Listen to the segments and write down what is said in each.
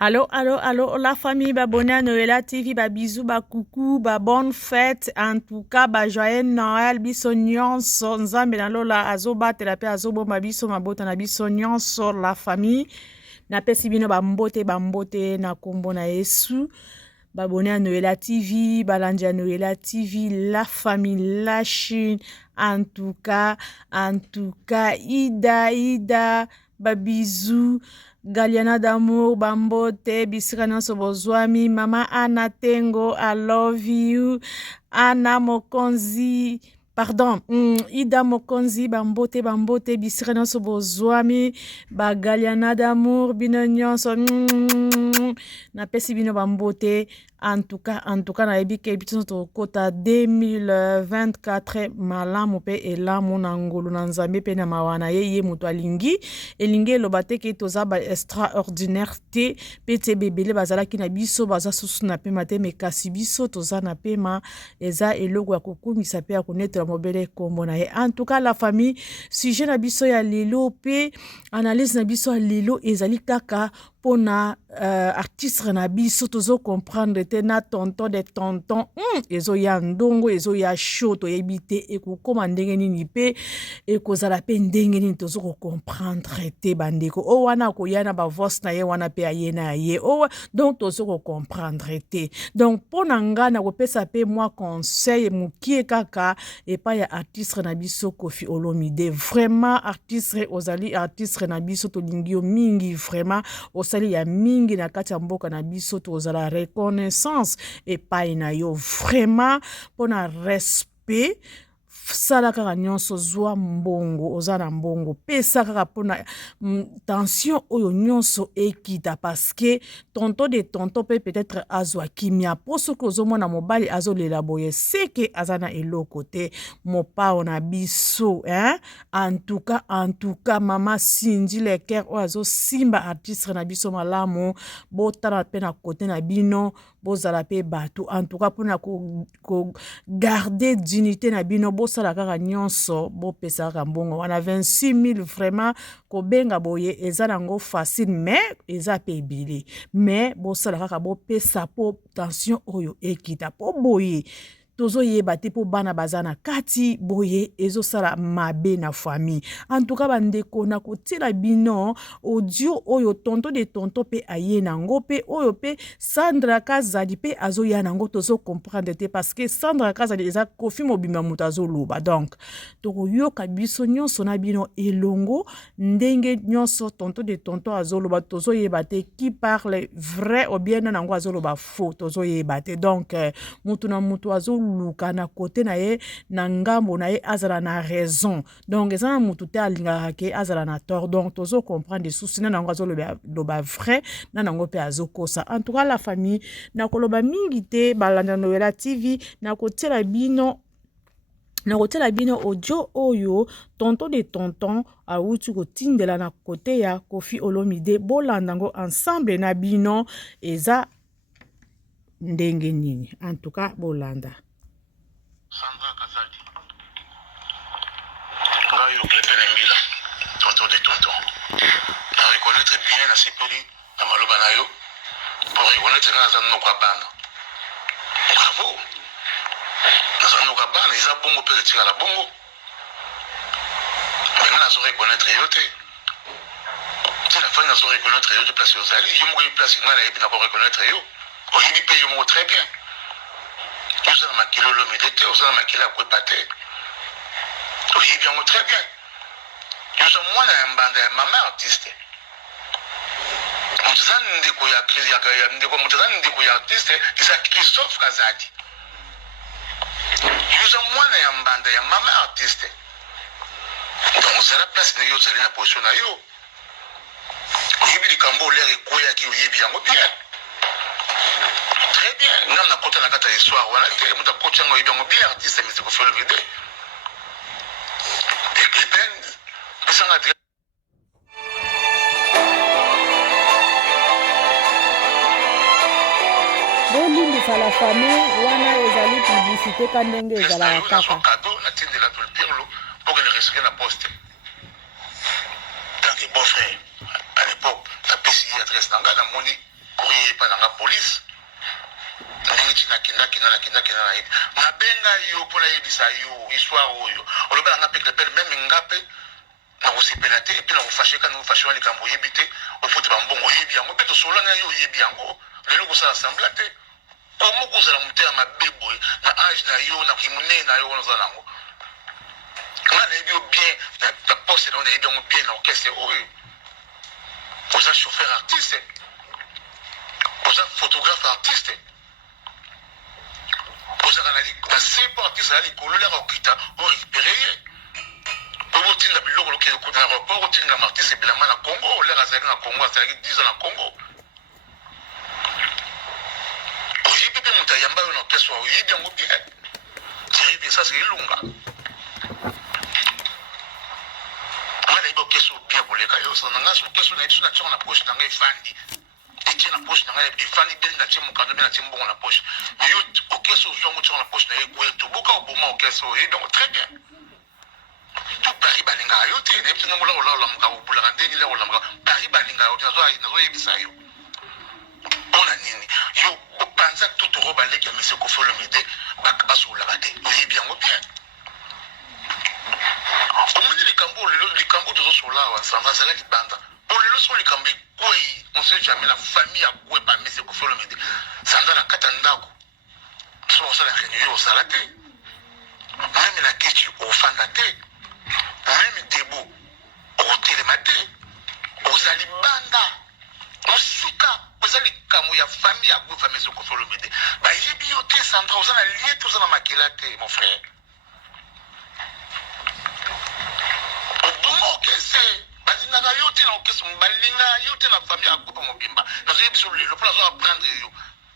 Allô, allô, allô, la famille, bah, bonne à Noël TV, bah, bisous, bah, coucou, bah, bonne fête, en tout cas, bah, joyeux Noël, biso nyonso, nzambe na lola, azo batela pe azo bomba biso mabota na biso nyonso, la famille, na pesi bino ba mbote, na kombo na Yesu, bah, bonne à Noël TV, bah, landi à Noël TV, la famille, la Chine, en tout cas, Ida, bah, bisous, Galiana d'amour, Bambote, Bisika Nyonso Bozwami, Mama Anna Tengo, I love you, Anna Mokonzi, pardon, Ida Mokonzi, Bambote, Bisika Nyonso Bozwami, ba Galiana d'amour, Bino Nyonso, napesi bino Bambote, en tout cas, na ebike biso kota 2024 malamu pe elamu na ngolu na nzambe pe na mawana ye mutu alingi elingi eloba te ke toza ba extraordinaire te pe te bebele bazalaki na biso baza susu na pema te me kasi biso toza na pema eza eloko ya kokumisa pe ya konetela mobele kombo na ye. En tout cas la famille, sujet na biso ya lelo pe analyse na biso ya lelo ezali kaka pona artiste na biso tozo comprendre te na tonton de tonton ezo ya ndongo ezo ya show to yebi te ekokoma ndenge nini pe ekozala pe ndenge nini tozo ko comprendre te bandeko o wana koya na ba voice na ye wana pe aye na ye o donc tozo ko comprendre te donc pona nga na kopesa pe moi conseil mukie kaka epa ya artiste na biso Koffi Olomide vraiment artiste ozali artiste na biso to lingio mingi vraiment osali ya mingi na kati ya mboka na biso tozala reconnaissance epai na yo vraiment pona respect sala kaka nyonso zwa mbongo oza na mbongo pesa kaka pona tension oyo nyonso ekita parce que tonton de tonton peut-être azwa kimia po soki ozomona mobali azolela boye seke aza na eloko te mopao na biso en tout cas mama Cindy Leker oyo azosimba artiste na biso malamu botala pe na kote na bino bozala pe bato en tout cas pona ko garder dignité na bino bosala kaka nyonso bopesa kaka mbongo wana 26 000 vraiment kobenga boye eza nango facile mais eza pe ebele mais bosala kaka bopesa po tension oyo ekita po boye tozo yeba te po bana bazana kati boye ezosala mabe na famille en tout cas bandeko na kotila bino audio oyo tonton de tonton pe aye nango pe oyo pe Sandra Kazadi pe azo ya nango tozo comprendre te parce que Sandra Kazadi eza Koffi mobimba mutu azo loba donc toko yoka biso nyonso na bino elongo ndenge nyonso tonton de tonton azo loba tozo yeba te qui parle vrai ou bien nango azo loba faux tozo yeba te donc mutu na mutu azo luka na kote na ye na ngambo na ye azala na raison donc eza na mutu te alingaka ke azala na tort donc tozo comprendre susi na nango azo loba vrai na nango pe azo kosa en tout cas la famille na koloba mingi te balanda Noël TV na kotela bino audio oyo tonton de tonton awuti kotindela na kote ya Koffi Olomide bolanda ngo ensemble na bino eza ndenge nini en tout cas bolanda Sandra Kazadi ngai oklepene mbila tonton de tonton na reconnaître bien na sepeli na maloba na yo pour reconnaître nga naza noko ya bana bravo naza noko ya bana eza bongo mpe etikala bongo me nga nazo reconnaître yo te tina fani nazo reconnaître yo te place ozali yo moko ye place nga nayebi nako reconnaître yo oyebi mpe yo moko très bien oza na makili Olomide te oza na makili akwepa te oyebi yango très bien yoza mwana ya mbanda ya mama artiste moto eza ndeko ya artiste eza Christophe Kazadi yoza mwana ya mbanda ya mama artiste donc ozala place na yo ozali na position na yo oyebi likambo olere ekweyaki oyebi yango bien très bien ngam na kota na kata ya histoire wana te moto akoti yango oyebi yango bien artiste mais Koffi Olomide eklepen pesanga bolimbisa la famille wana ezali publicité ka ndenge ezalaka kaka cadeau natindela to lepirlo pour que le reste na poste tant que beau frère à l'époque napesi adresse na ngai namoni koye pa nanga police ndenge tina kenda na yebi mabenga yo pona yebisa yo histoire oyo oloba nanga pe klepel même ngape na kosepela te epi na kofasheka na kofashe wa likambo oyebi te ofuti bambongo oyebi yango mpe tosolana yo oyebi yango lelo kosala sambla te omo kozala motema mabe boye na age na yo na kimonene na yo wana oza nango nga nayebi yo bien na poste na yo nayebi yango bien na orchestre oyo oza chauffeur artiste oza photographe artiste ozaka na sepo artiste ya likolo laka okita orécupere ye oyo otinda biloko lokele na aéroport otinda martiste bilama na congo leka azalaki na congo azalaki 10 ans na congo oyebi mpe moto ayamba yo na orchestre oyebi yango bien tiribi esasi elunga nga nayebi orchestre bien koleka yo nanga orchestre nayebi so na tiango na poche na ngai efandi etie na poche na ngai efandi beli na tie mokando mpe na tie mbongo na poche mais yo orchestre ozwa ngo tiango na poche na ye koye toboka oboma orchestre oyebi yango très bien tout Paris balingaka yo te nayebi te ngongo lakola olamuka obulaka ndenge lako olamuka Paris balingaka yo te nazoyebisa yo mpona nini yo opanza tutoro baleki ya mese Koffi Olomide basololaka te oyebi yango bien omoni likambo lelo likambo tozosola awa sanza azala libanda olelo so likambo ekwei on sait jamais la famille akwe ba mese Koffi Olomide sanza na kata ndako so osala réunion yo osala te meme na kichi ofanda te meme debo okotelema te oza libanda osika oza likambo ya famille akwe ba mese Koffi Olomide bayebi yo te sandra oza na lie te oza na makela te mon frère oboma okese balingaka yo te na okese balingaka yo te na famille akwe mobimba nazoyebi so lelo mpo nazo apprendre yo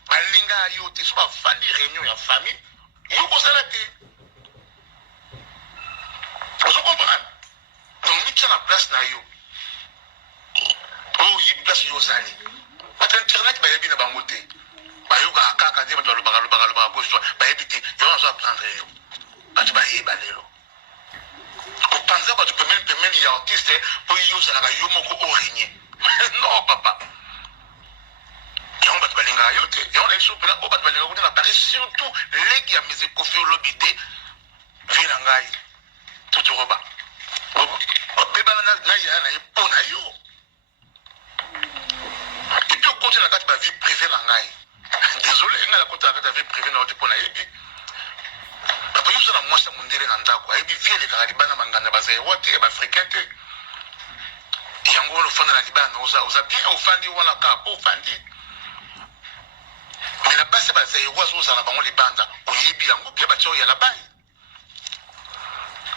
balingaka yo te so bafandi réunion ya famille yo kozala te ozo comprendre donc mitia na place na yo oyo oyebi place yo ozali bato internet bayebi na bango te bayokaka kaka nde bato balobaka gauche bayebi te yo nazo apprendre yo bato bayeba lelo opanza bato pemeni ya artiste mpo yo ozalaka yo moko origné non papa yango bato balingaka yo te yango nayebi so mpena oyo bato balingaka kote na paris surtout leki ya mese Koffi Olomide vi na ngai tutoroba obebana na yaya na ye mpo na yo epi okoti na kati bavie privé na ngai désolé ngai nakota na kati ya vie privé na yo te mpo nayebi papa yo oza na mwasi ya mondele na ndako ayebi vie elekaka libanda manganda bazaewa te baafricain te yango wana ofanda na libanda oza bien ofandi wana kaka mpo ofandi mais na basi bazaewa azozala na bango libanda oyebi yango bia batia oyo ya labai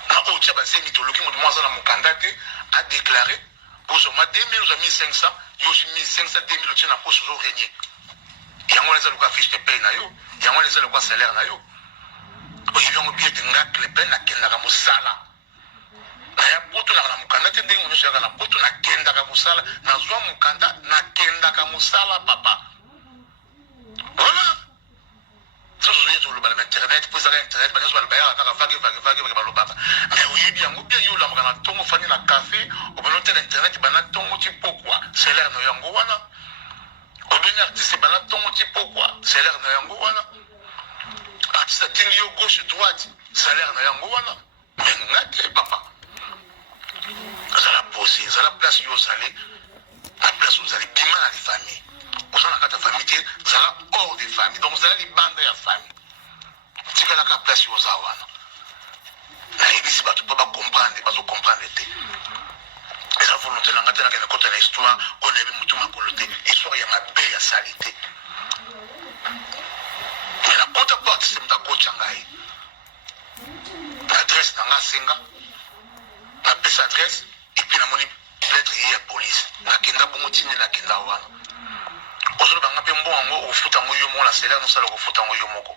na oyo tia baze mitologi moto mo aza na mokanda te adéclaré ozoma 2000 ozwa 1500 yo ozwi 1500 2000 otie na poche ozo régné yango wana eza lokwa fiche de paye na yo yango wana eza lokwa salaire na yo oyebi yango bien te nga klepe nakendaka mosala naya poto naka na mokanda te ndenge nyonso yaka na poto nakendaka mosala nazwa mokanda nakendaka mosala papa voilà sozoye tolobala na internet mpo ezaka internet banyonso bayaka kaka vage balobaka mais oyebi yango bien yo olamaka na ntongo fandi na café obena otela internet bana ntongo ti pokwa salaire na yango wana obeni artiste bana ntongo ti pokwa salaire na yango wana artiste atingi yo gauche droite salaire na yango wana mais nga te papa ezala posé ezala place yo ozali na place ozali bima na lifamille oza na kati ya famille te zala hors de famille donc ozala libanda ya famille tikalaka place yo oza wana nayebisi bato mpo bacomprendre bazocomprendre te eza volonté na nga te nakende kota na histoire oyo nayebi motu makolo te histoire ya mabe ya sali te mais nakota po artiste moto akotya ngai adresse na nga asenga napesa adresse epuis namoni lettre ye ya police nakenda bongo tindi nakenda wana ozoloba nga mpe mbongo yango okofuta yango yo moko na salaire nosala okofuta yango yo moko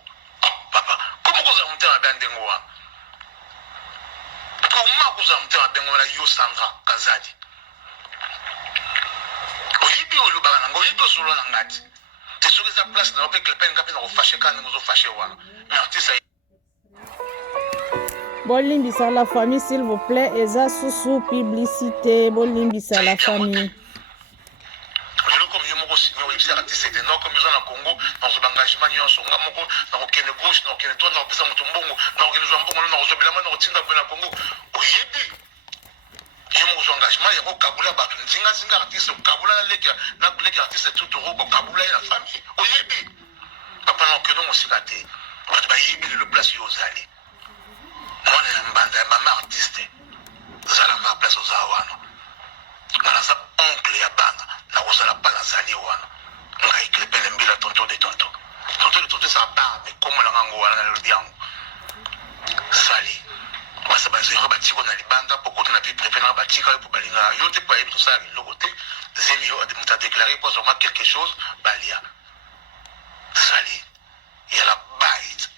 papa komo kozala motema mabe ya ndenge wana koma kozala motema mabe yango wana yo Sandra Kazadi oyebi olobaka nango oyebi osolo na ngati te soki eza place na yo mpe klepe nga mpe na kofashe ka ndenge ozofashe wana mais artiste bolimbisa la famille s'il vous plaît eza susu publicité bolimbisa la famille lelo comme yo moko signé au ibisa artiste était non comme ils ont na Congo dans son engagement yo songa moko na kokene gauche na kokene toi na kopesa moto mbongo na kokene zwa mbongo na kozwa bilama na kotinda na Congo oyebi yo moko engagement ya kokabula bato nzinga artiste kokabula na leki artiste tout euro kokabula na famille oyebi papa na okeno mosika te bato bayebi le place yo ozali mwana ya mbanda ya mama artiste zalaka place oza wana naza oncle ya bana na kozala pa nazali wana ngai klepele mbila tonton de tonton sa part mais comme la ngango wana na lodi yango sali basa bazero batiko na libanda poko na vie préférée na batika yo balinga yo te pa yebi to sa biloko te zemi yo de muta déclarer pour vraiment quelque chose balia sali il y a la bite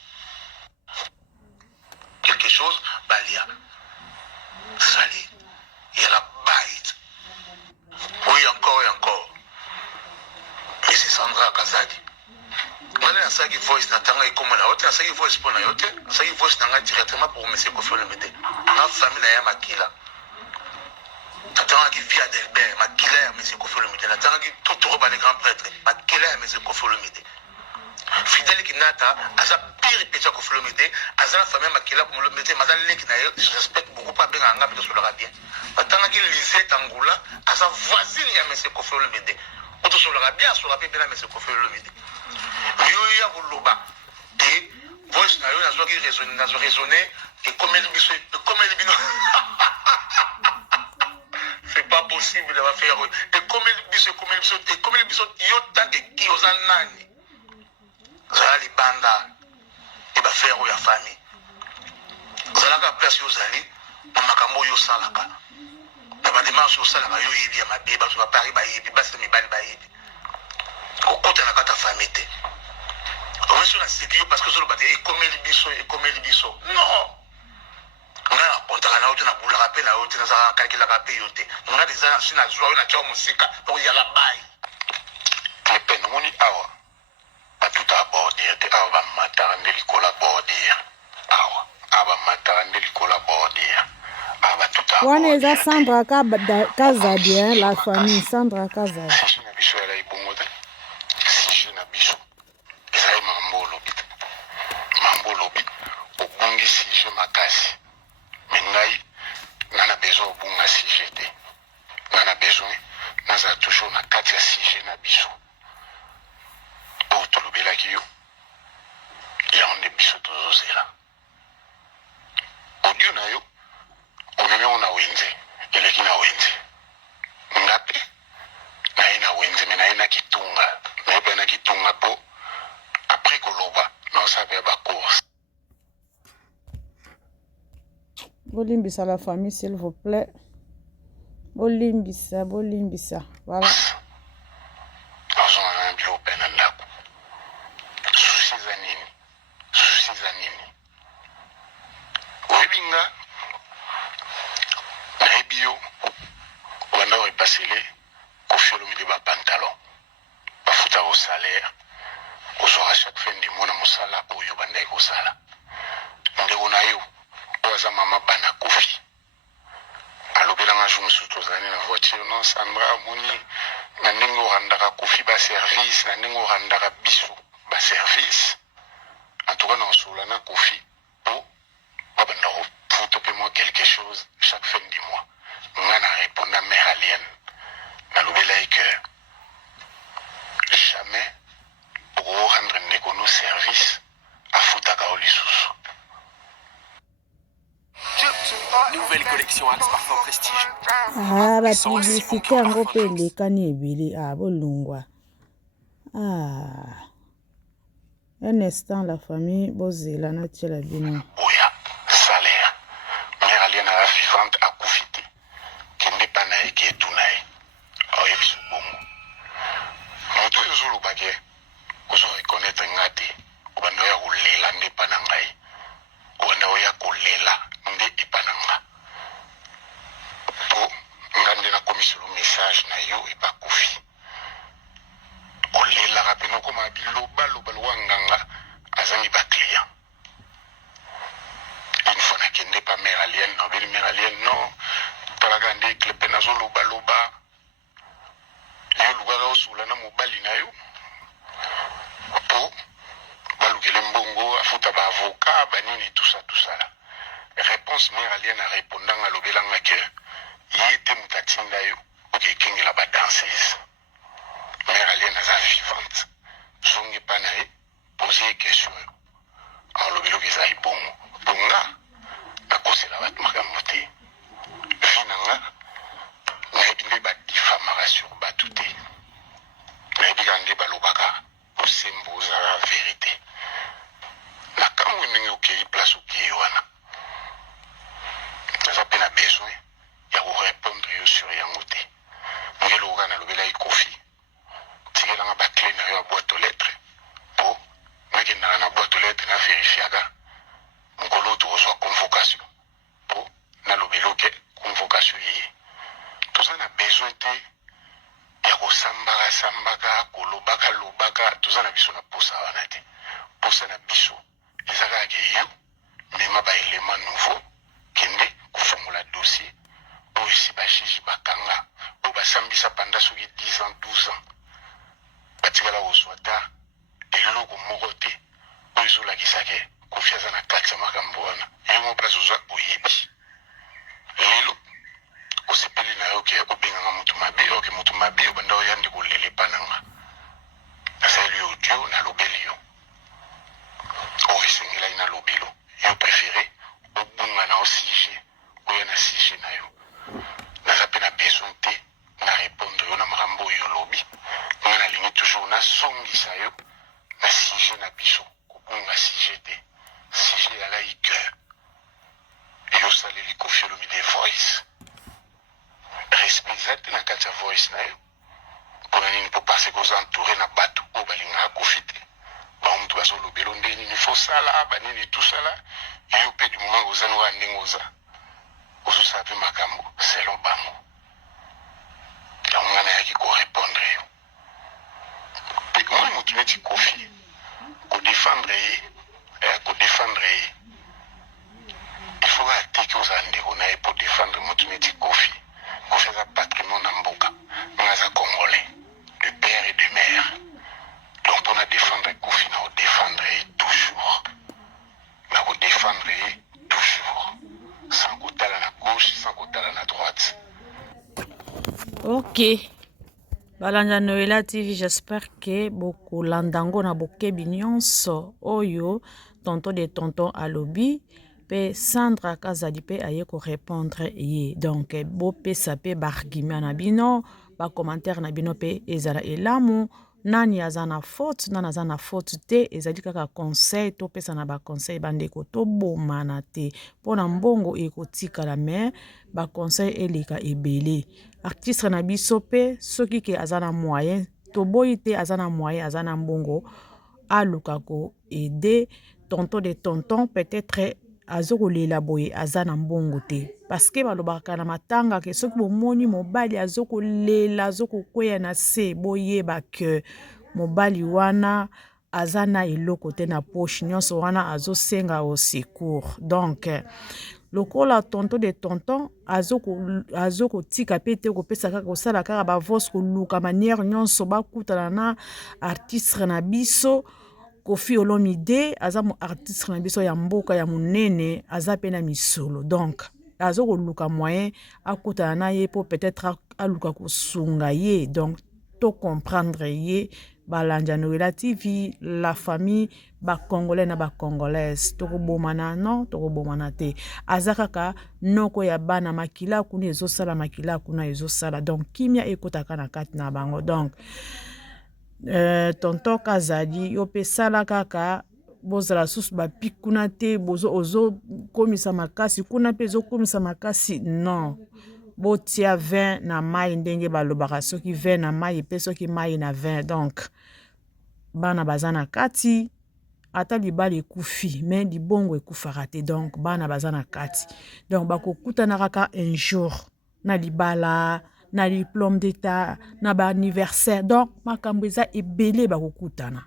quelque chose balia sali il y a la bite oui encore mais c'est Sandra Kazadi ngale na saki voice na tanga ikomo na yote na saki voice pona yote saki voice na nga directement pour monsieur Kofi Olomide na famille na ya makila tanga ki via d'Elbert makila ya monsieur Kofi Olomide na tanga ki tout roba les grands prêtres makila ya monsieur Kofi Olomide fidèle kinata asa pire petit Kofi Olomide asa la famille makila pour Olomide mazal leki na yo je respecte beaucoup pas bien nga parce que le bien tanga ki Lisette Angoula asa voisine ya monsieur Kofi Olomide auto sur le bien sur la pepe na monsieur Kofi Olomide yo ya koloba te voice na yo nazo raisonner et comme elle bino c'est pas possible de faire et comme elle biso yo tant que qui oza nani zala libanda et ba faire ya famille zala ka place yo zali na makambo yo salaka na ba dimanche yo salaka yo yebi ya mabeba to ba Paris ba yebi ba se mibali ba yebi okota na kata famille te on est sur la sécurité parce que sur le bateau et comme les biso non on a un contrat na na boula rappel na hôtel na calculer la rappel yote on a des ans sur la joie na tchao musika donc il y a la bail les peines on y awa pas tout aborder te awa matande li collaborer awa matande li collaborer awa tout aborder wana eza Sandra Kazadi la famille Sandra Kazadi si na biso la ibongo te si na biso ezali mambo lobi obungisi je makasi mais ngai nana besoin obunga sujet te nana besoin naza toujours na kati ya sujet na biso oyo tolobelaki yo yango nde biso tozozela audio na yo omemi yango na wenze eleki na wenze nga pe naye na wenze me naye na kitunga naye mpe na kitunga mpo après koloba naosape bacourse bolimbisa la famille s'il vous plaît bolimbisa voilà nazongana biloko mpe na ndako susi za nini oyebi nga nayebi yo obanda korepasele Kofi Olomide bapantalon bafuta osalaire ozwaka chaque fin du mois na mosala oyo bandaki kosala ndeko na yo oyo aza mama bana Kofi alobelanga jour mosusu tozalani na voiture non Sandra amoni na ndenge orandaka Kofi baservice na ndenge orandaka biso baservice antuka na osola na Kofi po babanda kofuta mpe moi quelque chose chaque fin du mois nga na réponda mère alienne nalobelai que jamais rendre ndeko no service afutaka o lisusu. Nouvelle collection Axe Parfum Prestige. bapublicité yango mpe elekani ebele bolungwa un instant la famille bozela natiela bino Oya salaire mère alienne ala vivante akufi te kende pa na ye ke etuna ye aoyebi so bongo moto oyo ozoloba ke ozoreconnaitre nga te obanda oya kolela nde epa na ngai obanda oya kolela nde epa na nga mpo nga nde nakomiselo message na yo epa Kofi olelaka mpe nokoma bilobaloba lowa nganga azangi baclient une fois nakende pa mère alienne nabeli mère alienne non talaka nde ekle mpe nazolobaloba yo lukaka osula na mobali banini tout ça là. Réponse mère Alienne a répondant à l'obélanga que yete mutatinda yo ok kingi la ba danseuse. Mère Alienne a vivante. Zongi panae poser question. En l'obélo qui ça bon. Bonga na kosela bat makambo te. Finanga na ebinde ba diffamation batute. Na ebigande balobaka osemboza la vérité. Na kamwe ndenge okei place okei wana. Naza pe na besoin ya ko répondre yo sur yango te. Ngelo kana lobela ikofi. Tikelanga ba clé na yo boîte aux lettres. Po nakenda na boîte aux lettres na vérifiaga. Ngolo to zo convocation. Po na lobelo ke convocation yi. Toza na besoin te ya ko sambaka kolobaka toza na biso na posa wana te. Posa na biso ezaka ke yo mema ba élément nouveau kende kufungula dossier oyo si bajiji bakanga oyo basambisa panda soki 10 ans 12 ans batikala kozwa ta eloko moko te oyo ezolakisa ke kofi aza na kati ya makambo wana yo mo place ozwa oyebi lelo osepeli na yo ke obenganga motu mabe oke motu mabe obanda oyandi kolelepa nanga nasali audio nalobeli yo oyo esengelai nalobelo yo préféré obunga na osige oyo na sige na yo naza mpe na besoin te na répondre yo na makambo oyo olobi nga nalingi toujours nasongisa yo na sige na biso kobunga sige te sige ezalai cœur yosaleli kofi olobi de voice respect eza te na kati ya voice na yo mpona nini mpo parce koza entouré na bato oyo balingaka kofi te bango moto bazolobela nde nini fosala banini tosala yo mpe du moment oza noka ndenge oza ozosala mpe makambo selon bango yango nga nayaki korépondre yo mpe moi motu neti kofi kodefendre ye il faut ateki ozala ndeko na ye mpo défendre motu neti kofi kofi aza patrimoine na mboka nga aza congolais de père et de mère donc mpona défendre kofi na kodéfendre ye toujours na kodéfendre ye toujours sans kotala na gauche sans kotala na droite. Ok, balanda Noela TV, j'espère que bokolanda ngo na bokebi nyonso oyo tonton de tonton alobi pe Sandra Kazadi pe aye ko répondre ye. Donc bopesa pe bargument na bino ba commentaire na bino pe ezala elamu nani aza na faute nani aza na faute te ezali kaka conseil to pesa na ba conseil bandeko to bomana te pona mbongo ekotikala me ba conseil eleka ebele artiste na biso pe soki ke aza na moyen to boyi te aza na moyen aza na mbongo aluka ko aider tonton de tonton peut-être azokolela boye aza na mbongo te parce que balobaka na matanga ke soki bomoni mobali azokolela azokokweya na se boyeba ke mobali wana aza na eloko te na poche nyonso wana azosenga au secours. Donc lokola tonton de tonton azokotika pe te kopesa kaka kosala kaka bavose koluka manière nyonso bakutana na artiste na biso Kofi Olomide aza mo artiste na biso ya mboka ya munene aza pe na misolo. Donc azo luka moyen akutana na ye po peut-être aluka kosunga ye. Donc to comprendre ye balanja Noela TV la famille ba congolais na ba congolaise toko bomana non toko bomana te azakaka noko ya bana makila kuna ezosala makila kuna ezosala. Donc kimia ekotaka na kati na bango. Donc tonton Kazadi yo pe sala kaka bozala susu bapikuna te ozo komisa makasi kuna pe zo komisa makasi non botia 20 na mai ndenge balobaka soki 20 na mai pe soki mai na 20. Donc bana bazana kati ata libali ekufi mais libongo ekufaka te. Donc bana bazana kati donc bakokutana kaka un jour na libala na diplôme d'état na ba anniversaire. Donc makambo eza ebele bakokutana.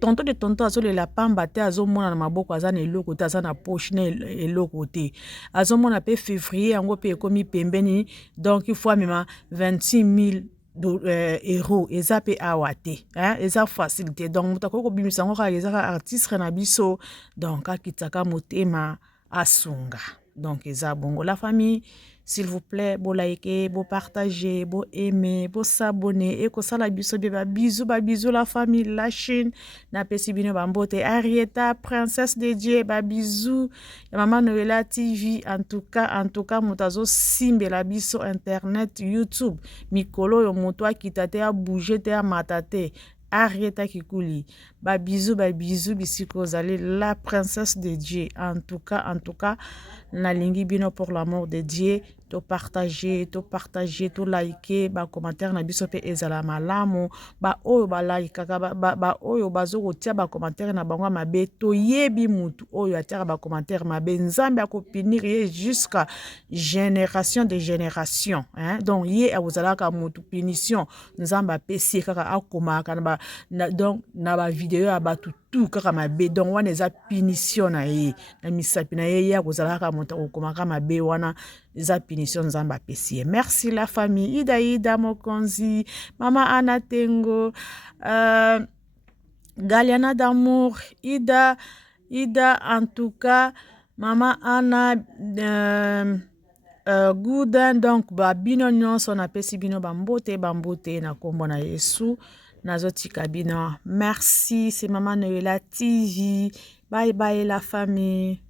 Tonton de tonton azolela pamba te azomona na maboko aza na eloko te aza na poche na eloko te azomona pe février yango pe ekomi pembeni. Donc il faut amema 26 000 héros eza pe awa te eza facilité donc moto akoki kobimisa yango kaka ezaka artiste na biso donc akitaka motema asunga donc eza bongo. La famille, s'il vous plaît, bo liker, bo partager, bo aimer, bo s'abonner et ko sala biso beba bisous ba bisous la famille la Chine na pesi bino bambote Arieta princesse de Dieu ba bisous ya Maman Noela TV en tout cas mutazo simbe la biso internet YouTube mikolo yo moto akita te a bouger te a matate Arieta Kikuli ba bisous bisiko zali la princesse de Dieu en tout cas na lingi bino pour l'amour de Dieu to partager to liker ba commentaire na biso pe ezala malamu ba oyo ba like ba oyo bazo kotia ba commentaire na bango mabe to yebi mutu oyo atia ba commentaire mabe nzambe akopinir ye jusqu'à génération de génération donc ye azalaka mutu punition nzambe apesi kaka akomaka donc na ba vidéo ya batu tout kaka mabe donc wana eza punition na ye na misapi na ye ya kozalaka moto okomaka mabe wana eza punition nzamba apesi. Merci la famille Ida Mokonzi Mama Ana Tengo Galiana d'amour Ida en tout cas Mama Ana Guden donc ba bino nyonso na pesi bino bambote na kombo na Yesu nazotika bino. Merci, c'est Maman Noela TV. Bye bye la famille.